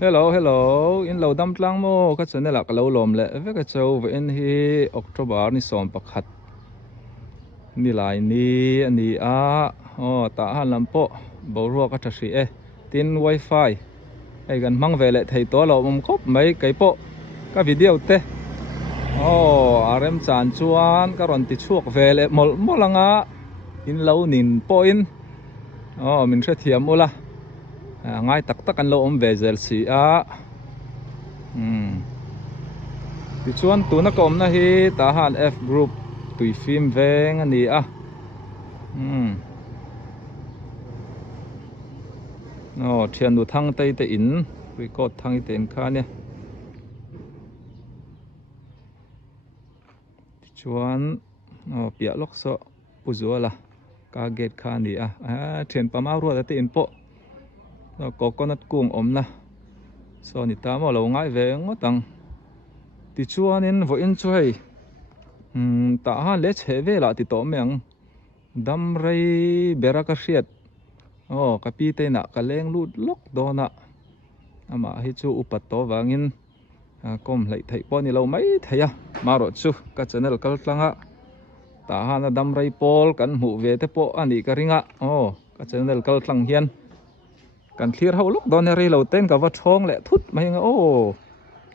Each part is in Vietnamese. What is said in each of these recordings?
Hello in lo dam tlang mo ka chane la ka lo lom le ve ka chau ve in hi October ni som pakhat ni lai ni ani a ta han lam po bo ro ka thasi e tin wifi ai gan mang ve le thei to lo mom khop mai kai po ka video te rem chan chuan ka ron ti chuak ve le molanga in lo nin po in min thre thiam ula ngai tak an lo ve zel si a ti chuan tu na kom na hi ta han F group tui film veng ani a thian du thang te in record thang ten kha ne chuan pia lok so puzula ka gate kha ni a thian pamau ro te in po coconut kung omna so ni ta mo lo ngai ve ngotang ti chuan in vo in choi ta han le cheve la ti to meng dam rei beraka hriat ka pi te na ka leng lut lok dona ama hi chu upat to wangin kom lai thei po ni lo mai theya maro chu ka channel kal tlanga ta han dam rei pol kan mu ve te po ani ka ringa ka channel kal tlang hian kan thlir ho lok don rei lo ten ka wa thong le thut mai nga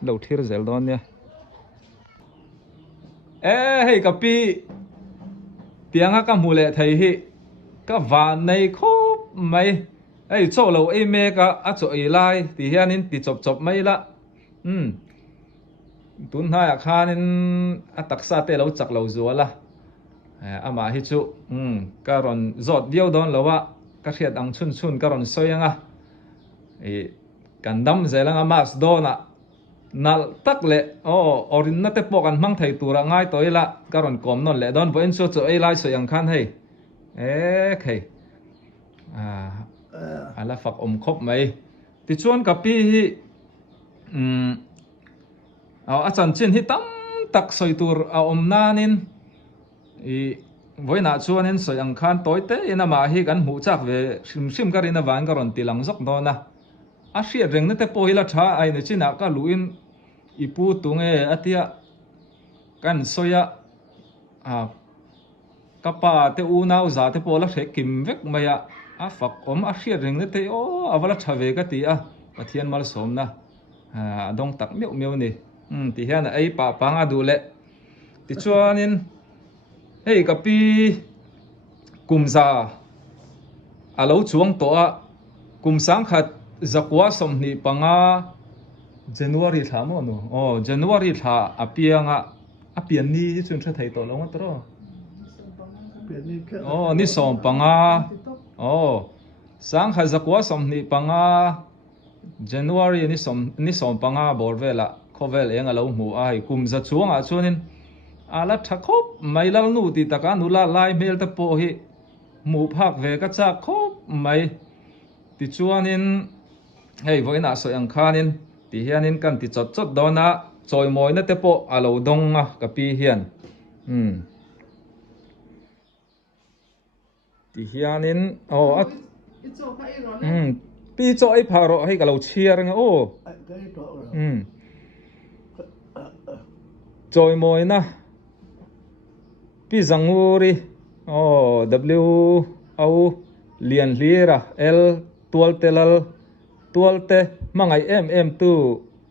lo thlir zel don ne hei ka pi tianga ka mu le thei hi ka van nei khop mai cho lo me ka a cho lai ti hianin ti chop mai la tun ha khanin a taksa te lo chak lo zuala ama hi chu ka ron zot dio don lowa ka khiat ang chun ka ron soyanga kan dam zelanga mas dona nal tak le orin na te po kan mang thei tura ngai toila ka ron kom non le don boin cho ei lai so yang khan hei khei ala fak khop mai ti chuan ka pi hi a chan chin hi tam tak soi tur a nanin voina chuanin so yang khan toite ina ma hi kan mu chak ve sim ka rin awan ka ron tilang zok dona a hriat reng na te po hila tha ai na china ka luin ipu tunge atia kan soya kapa te unau za te po la kim vek maya a fak a hriat reng na te avala thave ka ti a pathian mal somna dong tak meu ni ti hian ai pa nga du le ti chuanin hei ka pi kumza alo chuang to a kumsang khat zakwa somni panga January tha mo no January tha apian ni chun tha thai to long atro ni som panga sang kha zakwa somni panga January ni som panga borvela khovel eng alo mu ai kumza chuang a chuanin ala thakop mailal nu ti taka nula lai mel te po hi mu phak ve ka cha khop mai ti chuanin hei voina so yang khanin ti hianin kan ti chot dona choi moi na te po alo donga ka pi hian ti hianin pi cho ai pharo hei ka lo chiar nga choi moi na pi zanguri w au lian lira l tualtelal tualte mangai tu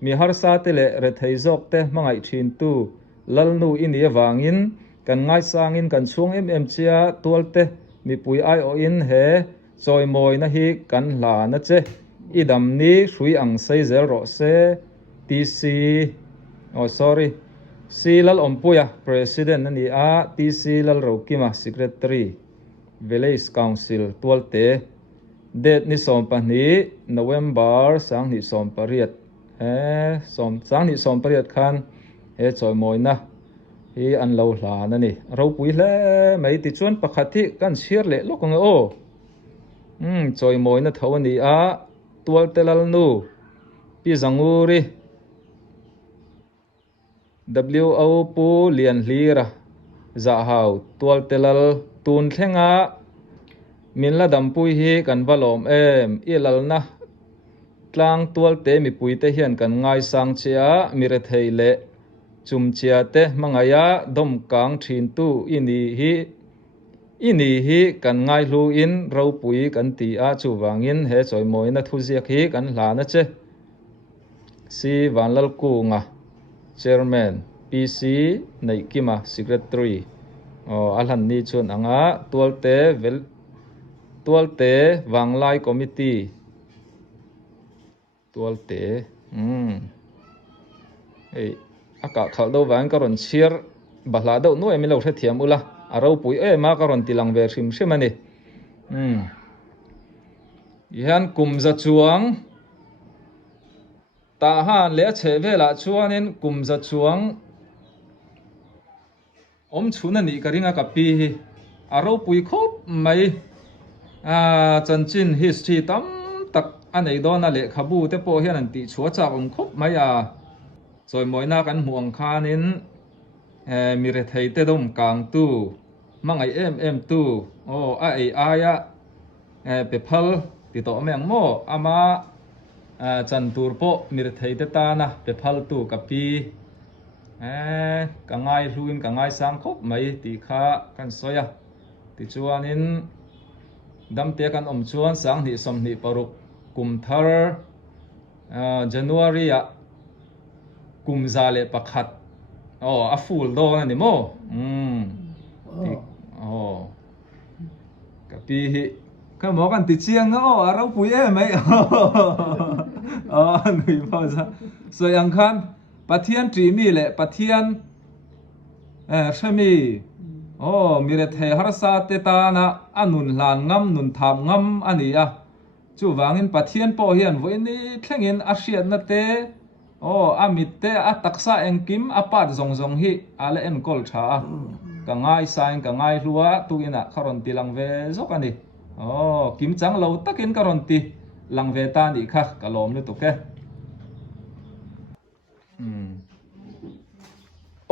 mi harsa te le re thei jok te mangai thin tu lalnu ini awangin kan ngai sangin kan chung chia tualte mi pui ai o in he choi moi na hi kan la na che idam ni hrui ang sei zel ro se tc silal ompuya president ani a tc lal rokima secretary village council tualte date ni som pani November sang ni som pariat sang ni som pariat khan choi moi na hi an lo hla na ni ro pui hle mai ti chuan pakhathi kan shir le lokang choi moi na thawani a tual telal nu pi zanguri wo pu lian lira za hau tual telal tun thlenga min la dampui hi kan valom ilal na ตลางตัวเตมีปุยเตเฮียนกันง่ายสังเชียมีเรเทเลจุมเชียเตมังายะดมกางทินตุอินีhi kan ngai hlu in ro pui kan ti a chu wangin he choi moi na thu ziak hi kan hla na che si wanlal kunga chairman pc nei kima secretary alhan ni chun anga tualte wanglai committee tualte ei aka khal do wang ka ron chiar bahla do no emi lo the thiam ula aro pui ma ka ron tilang ve hrim hrim ani yan kum za chuang ta han le che vela chuanin kum za chuang om chuna ni ka ringa ka pi hi aro pui khop mai chanchin history tam tak anei dona le khabu te po hian an ti chua cha om khop mai choi moina kan huang khanin mi re thei te dom kang tu mangai em tu aya pe phal ti to meng mo ama chan tur po mi re thei te ta na pe phal tu ka pi ka ngai hluin ka ngai sang khop mai ti kha kan soya ti chuanin dam te kan om chuan sang ni som ni paruk kum thar January kum zale pakhat a full do na ni mo ka pi hi ka mo kan ti chiang aro pui mai nui pa sa so yang khan pathian tri mi le pathian shami mi re the har sa te ta na anun hlan ngam nun tham ngam ani chu wangin pathian po hian voini thlengin a hriat na te amit te a taksa engkim apat zong hi ala en kol tha ka ngai sain ka ngai hlua tuina kharon tilang ve zok ani kim chang lo takin karon ti lang ve ta ni kha kalom ni to ke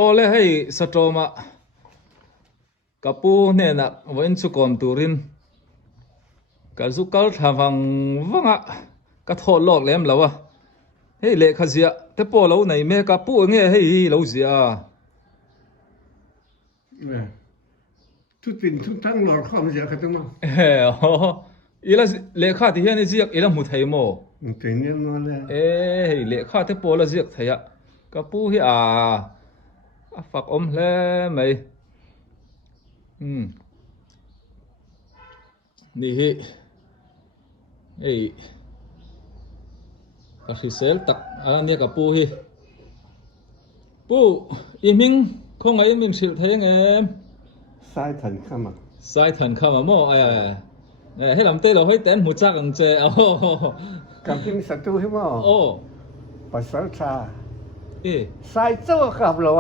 ole hei satoma kapu ne na voin chu kom turin kal zu kal thawang wanga ka tho lok lem lawa hei le khazia te po lo nei me ka pu nge hei lo zia tut pin tut tang lor khom zia ka tang ila le kha ti hian ziak ila mu thei mo ten yen no le hei le kha te po la ziak theya ka pu hi a fak om hle mai ni hi ei ka hisel tak ania ka pu hi pu iming khong ai min sil theng em sai than khama sai than khama mo he lam te lo hoi ten mu chak ang che kam tim sa tu hi mo pasal cha sai cho khap lo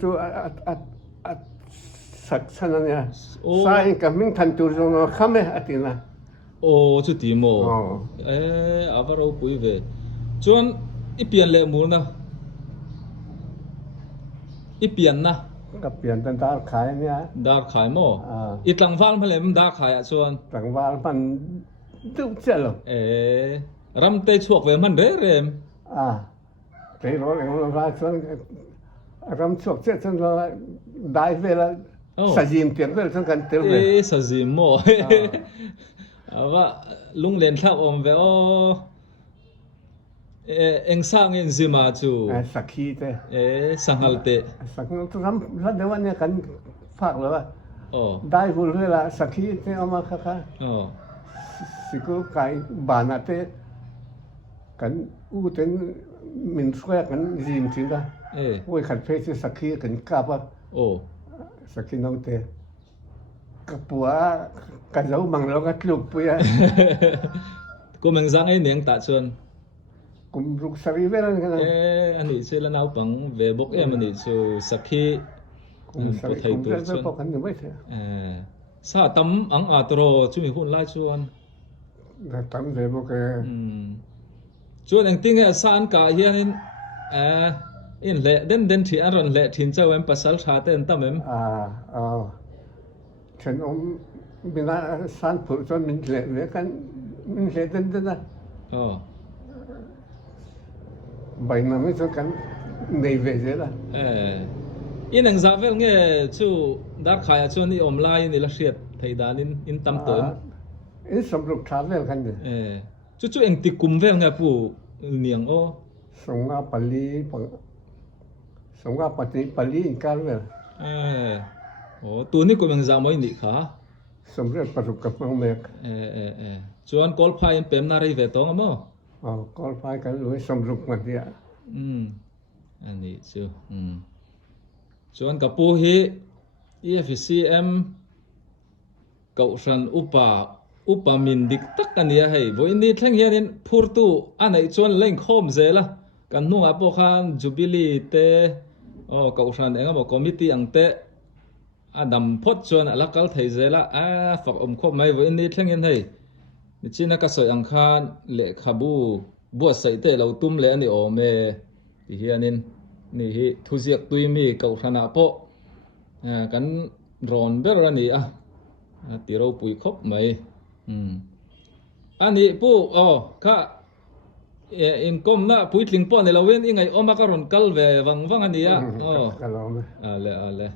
chu at sak sanan ya sai kam min than tu zo khame atina chu ti mo avaro pui ve chuan ipian le mur na ipian naกับเปลี่ยนเป็นดาขายเนี่ยดาขายหม้ออีตลังวาลมันเลยมันดาขายส่วนตลังวาลมันดุเจ๋อรำเตชวกเวมันเร่มเตยร้อยมันว่าส่วนรำชวกเจ๋อส่วนเราได้เวลาสจิมเตียงเวลาส่วนกันเตยสจิมหม้อว่าลุงเล่นทับอมเวเอ็งสร้างเอ็นซิมาจูสักขีเตสังหัลเตสักต้องทำแล้วเดี๋ยววันนี้กันฝากเลยว่าได้พูดเรื่องละสักขีเตเอามาค่ะสิกูไก่บานาเตกันอู้เต็นมินสแควกันยิมถึงกันโอ้ยขัดเพชรสักขีกันกลับว่าสักขีน้องเตกับปัวกันแล้วมังแล้วก็ลุกไปกูมึงสั่งไอ้เนียงตัดส่วนกุมรุกสรีเวลกันอันนี้ชื่อละนาวปังเวบกมันนี่ชื่อสักขีกุมสรีกุมเรื่องพวกกันอยู่ไม่ใช่ซาตั้มอังอาตโรช่วยหุ่นไล่ชวนตั้มเวบกชวนอย่างติ้งเนี่ยสานกาเฮียนินอินเละเด่นที่อันรันเละทิ้งเจ้าเอ็มปัสสัลชาเต้นตั้มเอ็มฉันอมบินาสานผู้ชนมันเละกันมันเละเด่นนะ Bai na me so kan nei ve je la in ang zavel nge chu dar khaya chon ni omlai ni la hriat theidanin in tam toim in samruk travel kan de chu eng ti kum vel nga pu niang o songa pati pali in kal vel tu ni ko meng za moi ni kha samret paruk ka pang mek chuan kol phai in pem na rei ve tong amo kol phai kan lui samruk ma dia ani chu chuan ka pu hi EFCM kau ran upa min dik tak ania hei voi ni thleng hianin phurtu anei chuan leng khom zela kan nunga po khan jubilee te kau ran engamo committee angte adam phot chuan alakal thei zela fak khop mai voi ni thleng hin hei ni china ka soi ang khan le khabu bua sai te lo tum le ani ome ti hianin ni hi thuziak tuimi kau rana po kan ron ber ani tiro pui khop mai ani pu kha in kom na pui tling po ne lawen ingai oma ka ron kal ve wang ani kalome ale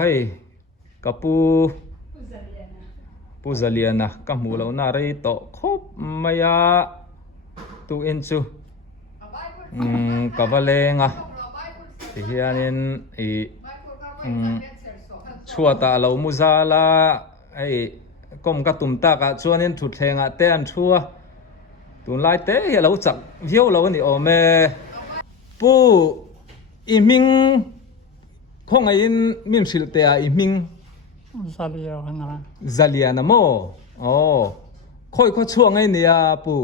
hei kapu Puzaliana ka mulaw na rin to khop maya tu inchu kavalenga hianin chuata alo muzala ai kom ka tumta ka chuanin thuthenga te an thua tun lai te hi lo chak viau lo ni ome pu iming khongain min silte a iming Zaliana mo khoi kho chuang ai nia pu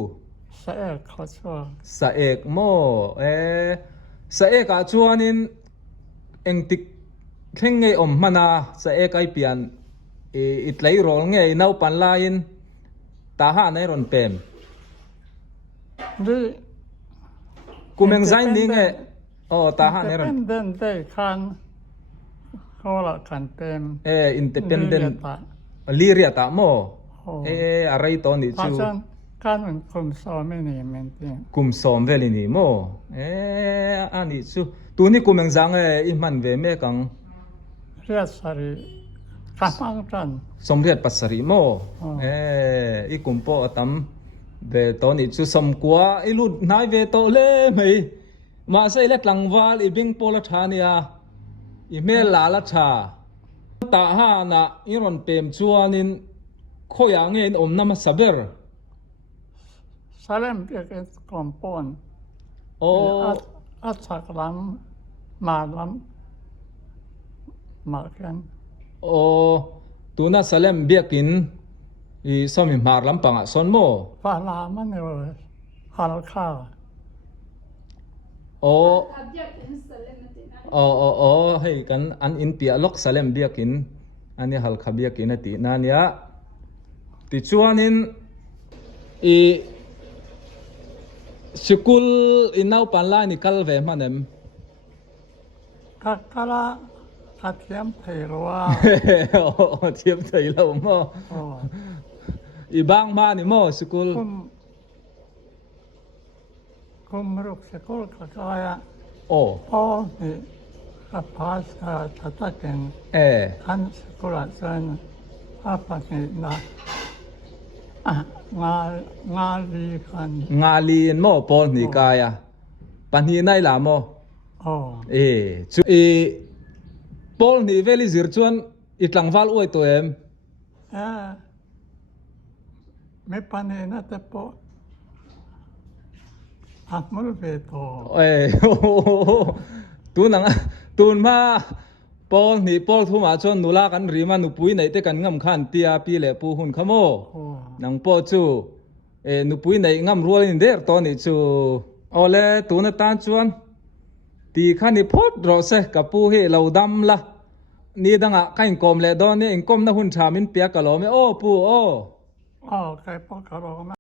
sa ek mo sa ek a chuanin engtik thleng ngei om mana sa ek ai pian itlai rol ngei nau pan lain ta ha nei ron pem kumeng zain ni nge ta ha nei ron kan Kola kan tem independent liria ta mo arai to ni chu kan kum som ni menti kum som veli ni mo ani chu tu ni kumeng jang I man ve me kang riat sari kamang tan somriat pasari mo I kumpo atam ve to ni chu som kwa I lu nai ve to le mai ma sai le tlangwal I bing pola thania email la tha ta ha na iron pem chuanin khoya nge om nama saber salem ek kompon saklam malam makan tuna salem biakin I somi marlam panga son mo pala man hal kha hei kan an in pia lok salem biakin ani hal khabiakin ati nania ti chuanin school inau panla ni kalve manem kakala athiam theirowa thiam theilo mo ibang ma ni mo school kum ruk school kakaya ni kapas tataken kan sekolah sen apa ni na ngali kan ngali mo pol ni kaya panhi nai la mo chu pol ni veli zir chuan itlangwal oi to em me pane na te po akmul ve to tun ma pol ni pol thu ma chon nula kan rima nu pui nei te kan ngam khan tia pi le pu hun khamo nang po chu nu pui nei ngam rual in der to ni chu ole tuna tan chuan ti khani phot ro se ka pu he lo dam la ni danga kain kom le don ni in kom na hun tha min pia ka lo me pu kai po ka ro